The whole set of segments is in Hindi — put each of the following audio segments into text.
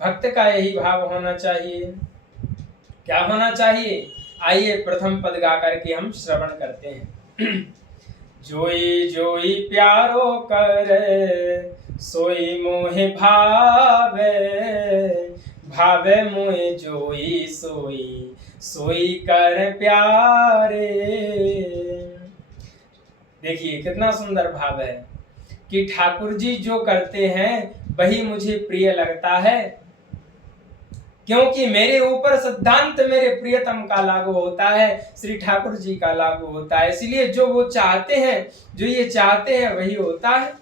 भक्त का यही भाव होना चाहिए। क्या होना चाहिए? आइए प्रथम पद गा करके हम श्रवण करते हैं। जोई जोई प्यारो करे, सोई मोहे भावे, भावे मोहे जोई सोई, सोई कर प्यारे। देखिए कितना सुंदर भाव है कि ठाकुर जी जो करते हैं वही मुझे प्रिय लगता है, क्योंकि मेरे ऊपर सिद्धांत मेरे प्रियतम का लागू होता है, श्री ठाकुर जी का लागू होता है। इसलिए जो वो चाहते हैं, जो ये चाहते हैं वही होता है।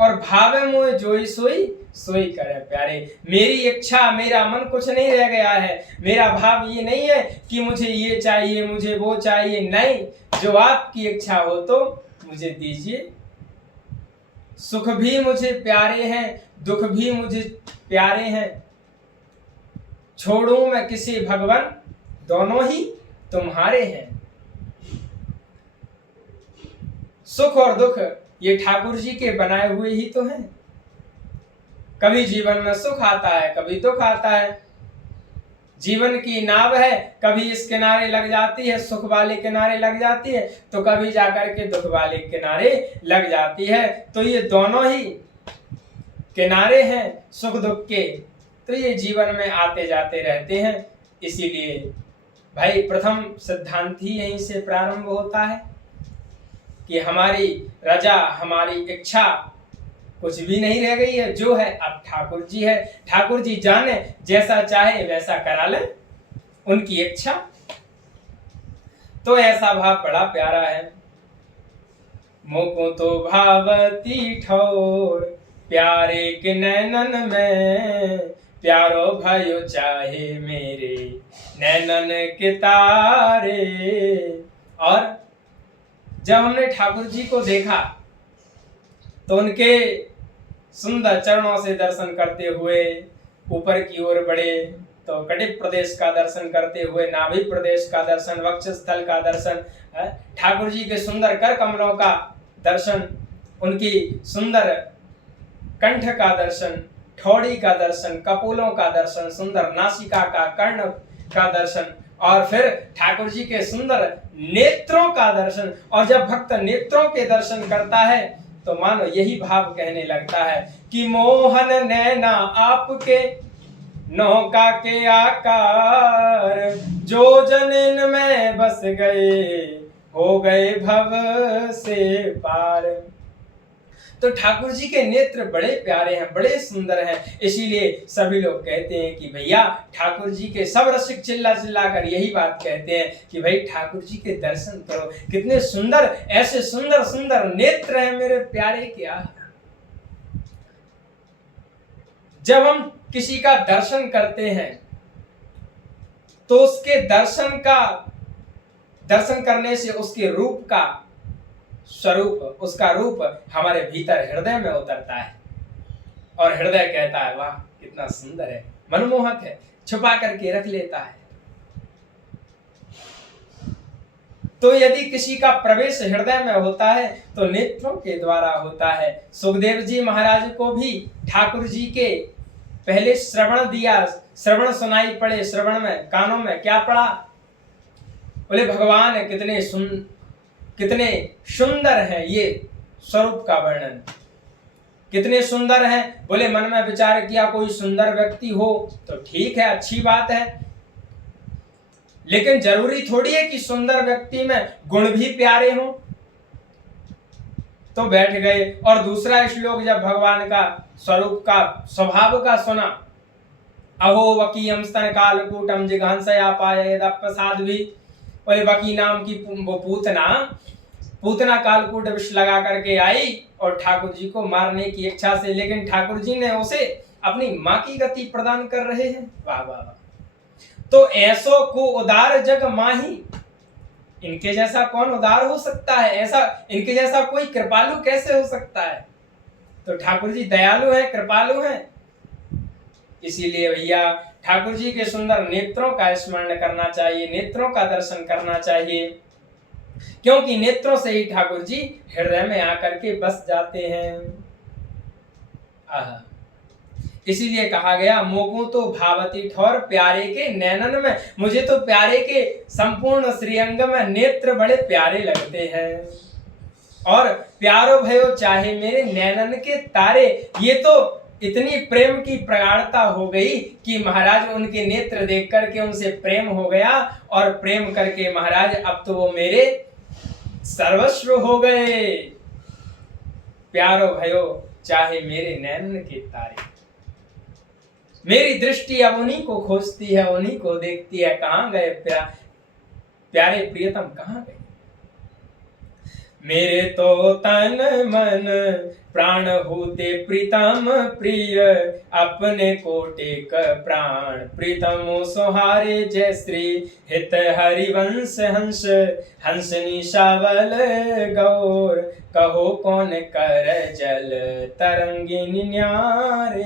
और भावे मोह जोई सोई, सोई करे प्यारे। मेरी इच्छा, मेरा मन कुछ नहीं रह गया है। मेरा भाव ये नहीं है कि मुझे ये चाहिए, मुझे वो चाहिए, नहीं। जो आपकी इच्छा हो तो मुझे दीजिए। सुख भी मुझे प्यारे हैं, दुख भी मुझे प्यारे हैं। छोड़ूं मैं किसी भगवान, दोनों ही तुम्हारे हैं। सुख और दुख ये ठाकुर जी के बनाए हुए ही तो हैं। कभी जीवन में सुख आता है, कभी दुख आता है। जीवन की नाव है, कभी इस किनारे लग जाती है, सुख वाले किनारे लग जाती है, तो कभी जाकर के दुख वाले किनारे लग जाती है। तो ये दोनों ही किनारे हैं सुख दुख के, तो ये जीवन में आते जाते रहते हैं। इसीलिए भाई प्रथम सिद्धांत ही यहीं से प्रारंभ होता है कि हमारी रजा, हमारी इच्छा कुछ भी नहीं रह गई है। जो है अब ठाकुर जी है। ठाकुर जी जाने, जैसा चाहे वैसा करा ले, उनकी इच्छा। तो ऐसा भाव बड़ा प्यारा है। मोको तो भावती ठोर, प्यारे के नैनन में, प्यारो भयो चाहे मेरे नैनन के तारे। और जब हमने ठाकुर जी को देखा तो उनके सुंदर चरणों से दर्शन करते हुए ऊपर की ओर बढ़े, तो कटिप प्रदेश का दर्शन करते हुए नाभि प्रदेश का दर्शन, वक्षस्थल का दर्शन, ठाकुर जी के सुंदर कर कमलों का दर्शन, उनकी सुंदर कंठ का दर्शन, ठोड़ी का दर्शन, कपोलों का दर्शन, सुंदर नासिका का, कर्ण का दर्शन, और फिर ठाकुर जी के सुंदर नेत्रों का दर्शन। और जब भक्त नेत्रों के दर्शन करता है तो मानो यही भाव कहने लगता है कि मोहन नैना आपके नौका के आकार, जो जनिन में बस गए हो गए भव से पार। तो ठाकुर जी के नेत्र बड़े प्यारे हैं, बड़े सुंदर हैं। इसीलिए सभी लोग कहते हैं कि भैया ठाकुर जी के, सब रसिक चिल्ला चिल्ला कर यही बात कहते हैं कि भाई ठाकुर जी के दर्शन करो, कितने सुंदर, ऐसे सुंदर सुंदर नेत्र हैं मेरे प्यारे। क्या जब हम किसी का दर्शन करते हैं तो उसके दर्शन करने से उसके रूप का स्वरूप, उसका रूप हमारे भीतर हृदय में उतरता है, और हृदय कहता है वाह कितना सुंदर है, मनमोहक है, छुपा करके रख लेता है। तो यदि किसी का प्रवेश हृदय में होता है तो नेत्रों के द्वारा होता है। सुखदेव जी महाराज को भी ठाकुर जी के पहले श्रवण दिया, श्रवण सुनाई पड़े। श्रवण में, कानों में क्या पड़ा? बोले भगवान कितने सुंदर है, ये स्वरूप का वर्णन कितने सुंदर हैं। बोले मन में विचार किया कोई सुंदर व्यक्ति हो तो ठीक है, अच्छी बात है, लेकिन जरूरी थोड़ी है कि सुंदर व्यक्ति में गुण भी प्यारे हों। तो बैठ गए और दूसरा श्लोक जब भगवान का स्वरूप का, स्वभाव का सुना, अहो वकीयम स्तन कालकूटम जिघांसया पायेदप्रसाद भी। बोले वकी नाम की वो पूतना कालकूट विष लगा करके आई और ठाकुर जी को मारने की इच्छा से, लेकिन ठाकुर जी ने उसे अपनी मां की गति प्रदान कर रहे हैं। वाह वाह वाह। तो ऐसो को उदार जग माही, इनके जैसा कौन उदार हो सकता है? ऐसा इनके जैसा कोई कृपालु कैसे हो सकता है? तो ठाकुर जी दयालु हैं, कृपालु हैं। इसीलिए भैया ठाकुर जी के सुंदर नेत्रों का स्मरण करना चाहिए, नेत्रों का दर्शन करना चाहिए, क्योंकि नेत्रों से ही ठाकुर जी हृदय में आकर के बस जाते हैं। इसीलिए कहा गया मोगू तो भावती ठौर प्यारे के नैनन में, मुझे तो प्यारे के संपूर्ण श्रीअंग में नेत्र बड़े प्यारे लगते हैं। और प्यारो भयो चाहे मेरे नैनन के तारे, ये तो इतनी प्रेम की प्रगाढ़ता हो गई कि महाराज उनके नेत्र देख करके उनसे प्रेम हो गया, और प्रेम करके महाराज अब तो वो मेरे सर्वस्व हो गए। प्यारो भयो चाहे मेरे नैनन के तारे, मेरी दृष्टि अब उन्हीं को खोजती है, उन्हीं को देखती है। कहाँ गए प्यारे प्रियतम, कहाँ गए? मेरे तो तन मन प्राण होते प्रीतम प्रिय, अपने कोटि का प्राण प्रीतम सोहारे जय श्री हित हरिवंश हंस हंस निशावल गौर, कहो कौन कर जल तरंगिनी न्यारे।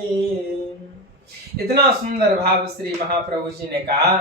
इतना सुंदर भाव श्री महाप्रभु जी ने कहा